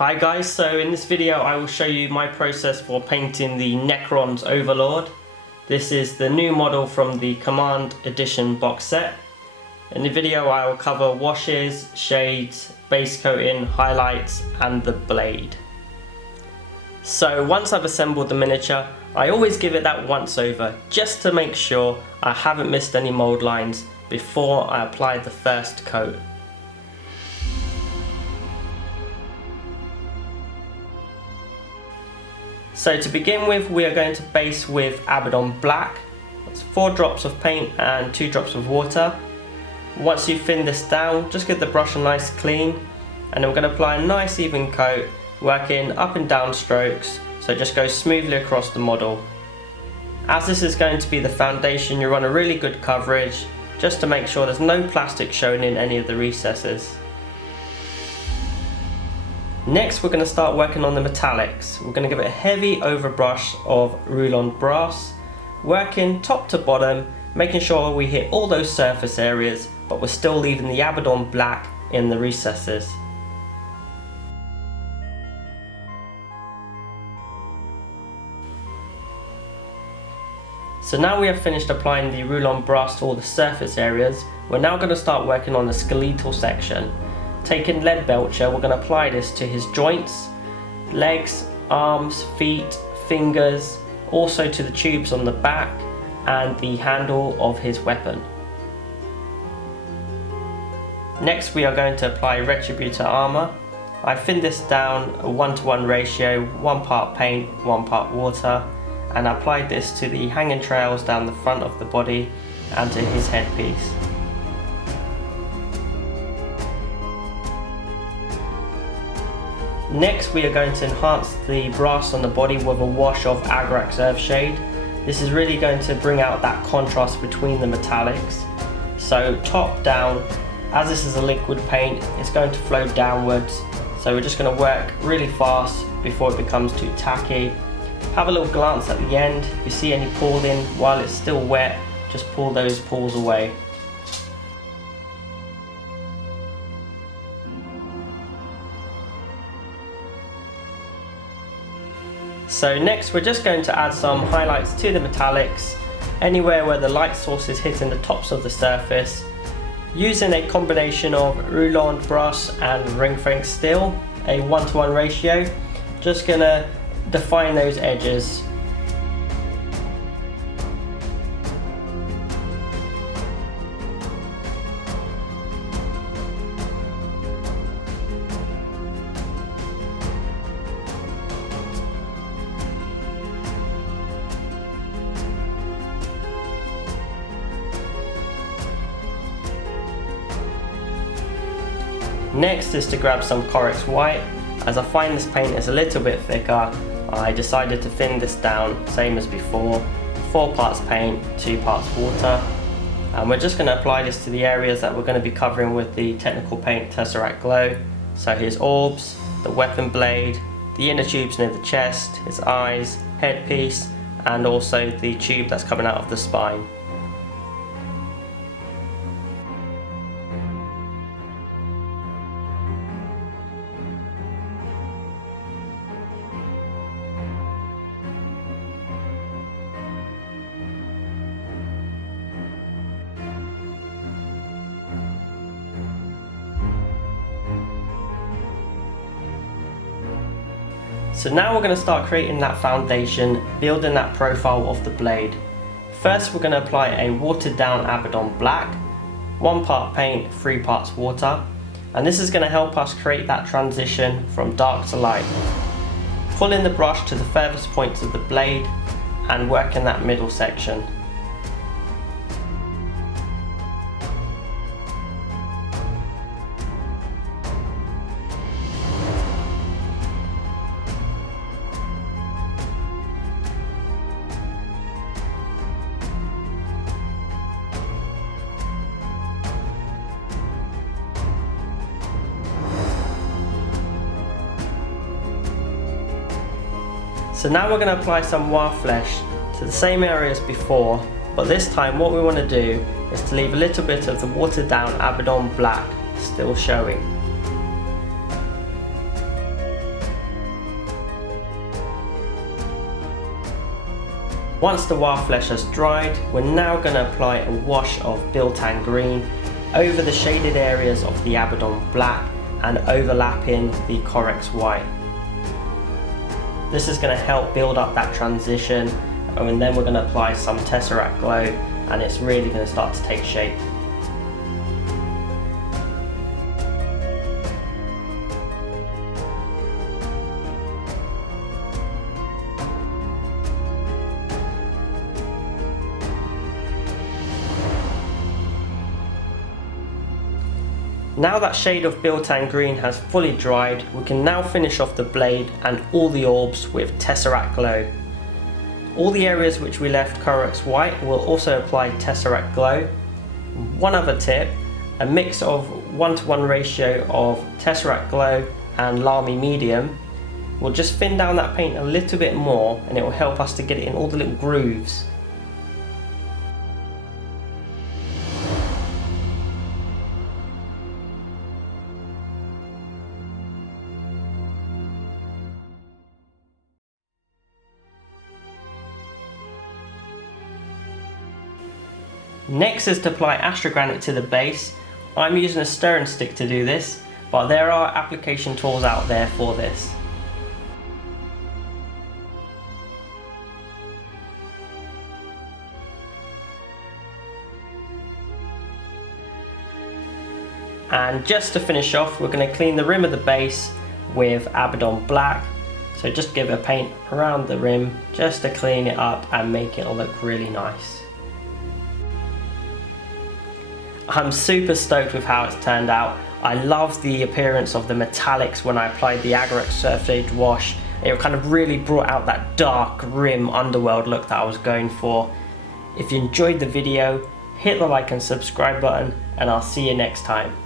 Hi guys, so in this video I will show you my process for painting the Necron Overlord. This is the new model from the Command Edition box set. In the video I will cover washes, shades, base coating, highlights and the blade. So once I've assembled the miniature, I always give it that once over just to make sure I haven't missed any mold lines before I apply the first coat. So to begin with, we are going to base with Abaddon Black. That's 4 drops of paint and 2 drops of water. Once you thin this down, just give the brush a nice clean, and then we're going to apply a nice even coat, working up and down strokes so it just goes smoothly across the model. As this is going to be the foundation, you run a really good coverage just to make sure there's no plastic shown in any of the recesses. Next we're going to start working on the metallics. We're going to give it a heavy overbrush of Runelord Brass, working top to bottom, making sure we hit all those surface areas, but we're still leaving the Abaddon Black in the recesses. So now we have finished applying the Runelord Brass to all the surface areas, we're now going to start working on the skeletal section. Taking Leadbelcher, we're going to apply this to his joints, legs, arms, feet, fingers, also to the tubes on the back and the handle of his weapon. Next we are going to apply Retributor Armour. I thinned this down a 1:1 ratio, 1 part paint, 1 part water, and I applied this to the hanging trails down the front of the body and to his headpiece. Next we are going to enhance the brass on the body with a wash of Agrax Earthshade. This is really going to bring out that contrast between the metallics. So top down, as this is a liquid paint, it's going to flow downwards. So we're just going to work really fast before it becomes too tacky. Have a little glance at the end. If you see any pooling while it's still wet, just pull those pools away. So next we're just going to add some highlights to the metallics, anywhere where the light source is hitting the tops of the surface. Using a combination of Runelord Brass and Runefang steel, a 1:1 ratio, just going to define those edges. Next is to grab some Corax White. As I find this paint is a little bit thicker, I decided to thin this down, same as before. 4 parts paint, 2 parts water. And we're just going to apply this to the areas that we're going to be covering with the technical paint Tesseract Glow. So his orbs, the weapon blade, the inner tubes near the chest, his eyes, headpiece, and also the tube that's coming out of the spine. So now we're going to start creating that foundation, building that profile of the blade. First we're going to apply a watered down Abaddon Black, 1 part paint, 3 parts water, and this is going to help us create that transition from dark to light. Pulling the brush to the furthest points of the blade and work in that middle section. So now we're going to apply some Waaagh flesh to the same area as before, but this time what we want to do is to leave a little bit of the watered down Abaddon Black still showing. Once the Waaagh flesh has dried, we're now going to apply a wash of Biel-Tan Green over the shaded areas of the Abaddon Black and overlapping the Corax White. This is going to help build up that transition, and then we're going to apply some Tesseract Glow, and it's really going to start to take shape. Now that shade of Biel-Tan Green has fully dried, we can now finish off the blade and all the orbs with Tesseract Glow. All the areas which we left Corax White will also apply Tesseract Glow. One other tip, a mix of 1:1 ratio of Tesseract Glow and Lahmian Medium will just thin down that paint a little bit more, and it will help us to get it in all the little grooves. Next is to apply Astrogranite to the base. I'm using a stirring stick to do this, but there are application tools out there for this. And just to finish off, we're going to clean the rim of the base with Abaddon Black. So just give a paint around the rim just to clean it up and make it look really nice. I'm super stoked with how it's turned out. I love the appearance of the metallics when I applied the Agrax Earthshade wash. It kind of really brought out that dark rim underworld look that I was going for. If you enjoyed the video, hit the like and subscribe button, and I'll see you next time.